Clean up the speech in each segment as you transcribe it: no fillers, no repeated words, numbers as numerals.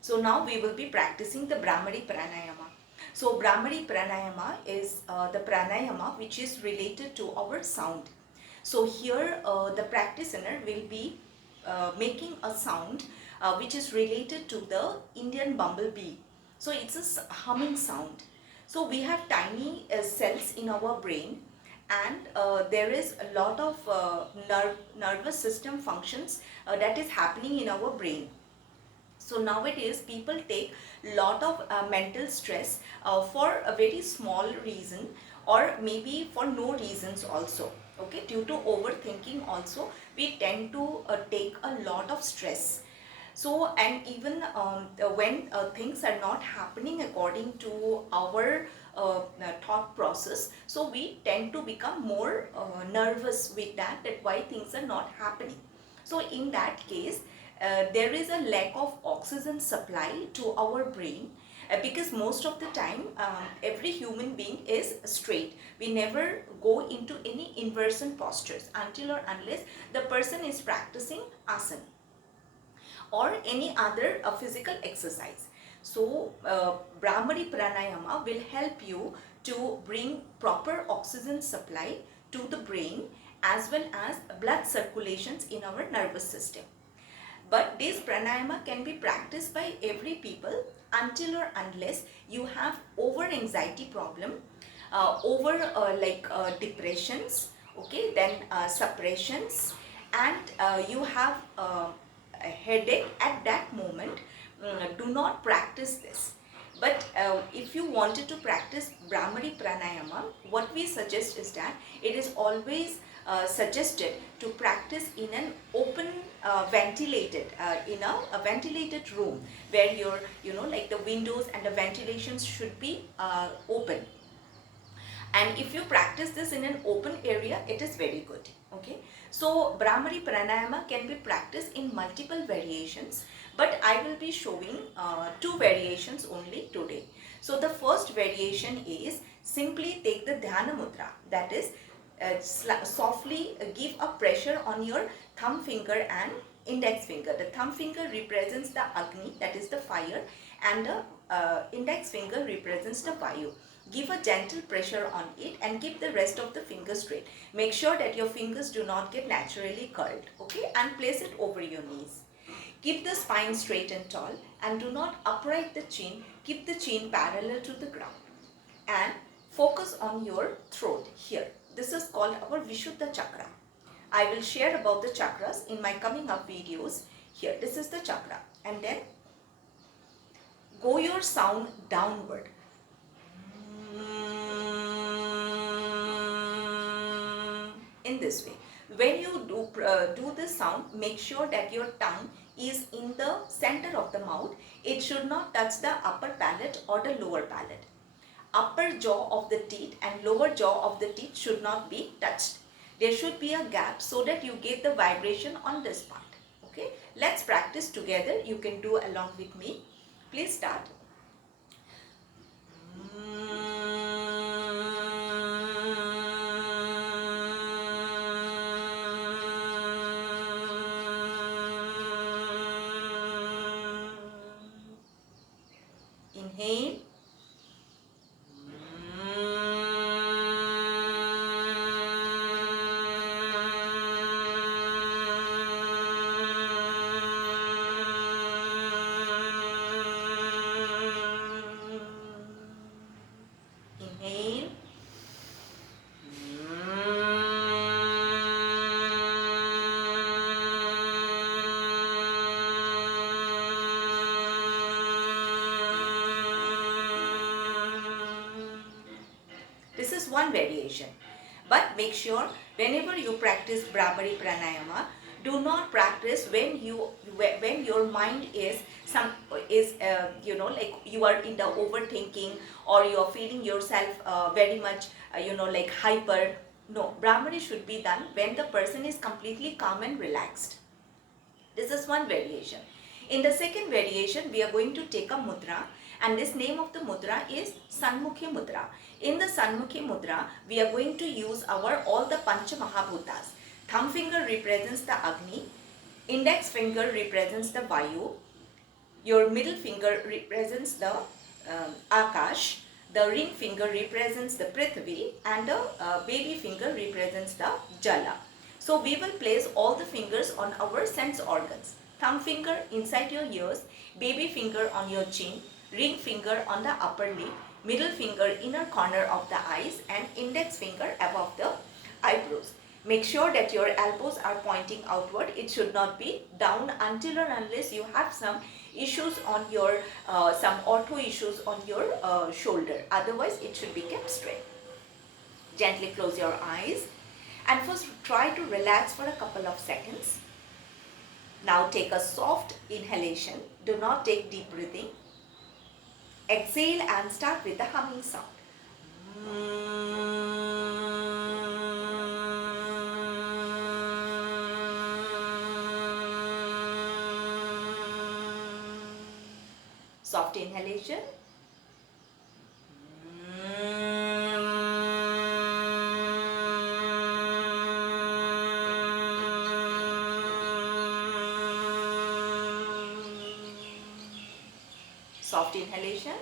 So now we will be practicing the Bhramari Pranayama. So Bhramari Pranayama is the pranayama which is related to our sound. So here the practitioner will be making a sound which is related to the Indian bumblebee. So it's a humming sound. So we have tiny cells in our brain, and there is a lot of nervous system functions that is happening in our brain. So nowadays people take lot of mental stress for a very small reason, or maybe for no reasons also. Okay, due to overthinking also we tend to take a lot of stress. So, and even when things are not happening according to our thought process, so we tend to become more nervous with that why things are not happening. So in that case, there is a lack of oxygen supply to our brain, because most of the time every human being is straight. We never go into any inversion postures until or unless the person is practicing asana or any other physical exercise. So Bhramari Pranayama will help you to bring proper oxygen supply to the brain as well as blood circulations in our nervous system. But this pranayama can be practiced by every people until or unless you have over anxiety problem, over depressions, okay, then suppressions, and you have a headache at that moment. Do not practice this. But if you wanted to practice Bhramari Pranayama, what we suggest is that it is always suggested to practice in an open in a ventilated room where your like the windows and the ventilations should be open. And if you practice this in an open area, it is very good. Okay, so Bhramari Pranayama can be practiced in multiple variations, but I will be showing two variations only today. So the first variation is simply take the Dhyana Mudra, that is softly give a pressure on your thumb finger and index finger. The thumb finger represents the Agni, that is the fire, and the index finger represents the Vayu. Give a gentle pressure on it and keep the rest of the fingers straight. Make sure that your fingers do not get naturally curled, okay, and place it over your knees. Keep the spine straight and tall, and do not upright the chin. Keep the chin parallel to the ground and focus on your throat here. This is called our Vishuddha chakra. I will share about the chakras in my coming up videos. Here, this is the chakra, and then go your sound downward. In this way, when you do this sound, make sure that your tongue is in the center of the mouth. It should not touch the upper palate or the lower palate. Upper jaw of the teeth and lower jaw of the teeth should not be touched. There should be a gap so that you get the vibration on this part. Okay, let's practice together. You can do along with me. Please start. Inhale. Inhale. This is one variation. But make sure whenever you practice Bhramari Pranayama, do not practice when your mind is like you are in the overthinking, or you are feeling yourself very much like hyper. No, Bhramari should be done when the person is completely calm and relaxed. This is one variation. In the second variation, we are going to take a mudra, and this name of the mudra is Sanmukhi Mudra. In the Sanmukhi Mudra, we are going to use all the Pancha Mahabhutas. Thumb finger represents the Agni, index finger represents the Vayu, Your middle finger represents the Akash, the ring finger represents the Prithvi, and the baby finger represents the Jala. So we will place all the fingers on our sense organs. Thumb finger inside your ears, baby finger on your chin, ring finger on the upper lip, middle finger inner corner of the eyes, and index finger above the eyebrows. Make sure that your elbows are pointing outward. It should not be down until or unless you have some issues on your, some ortho issues on your shoulder. Otherwise, it should be kept straight. Gently close your eyes and first try to relax for a couple of seconds. Now take a soft inhalation. Do not take deep breathing. Exhale and start with the humming sound. Soft inhalation. Soft inhalation.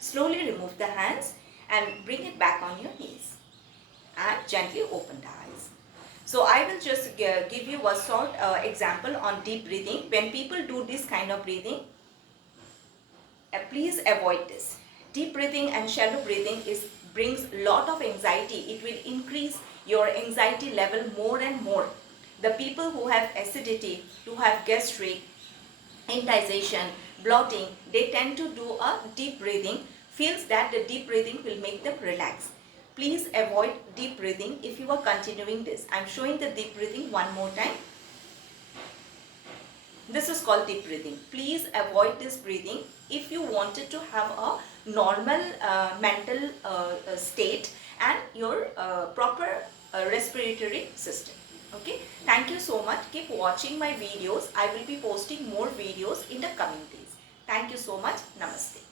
Slowly remove the hands and bring it back on your knees and gently open the eyes. So I will just give you a short example on deep breathing. When people do this kind of breathing, please avoid this. Deep breathing and shallow breathing brings lot of anxiety. It will increase your anxiety level more and more. The people who have acidity, who have gastric, indigestion, bloating, they tend to do a deep breathing, feels that the deep breathing will make them relax. Please avoid deep breathing if you are continuing this. I am showing the deep breathing one more time. This is called deep breathing. Please avoid this breathing if you wanted to have a normal mental state and your proper respiratory system. Okay, thank you so much. Keep watching my videos. I will be posting more videos in the coming days. Thank you so much. Namaste.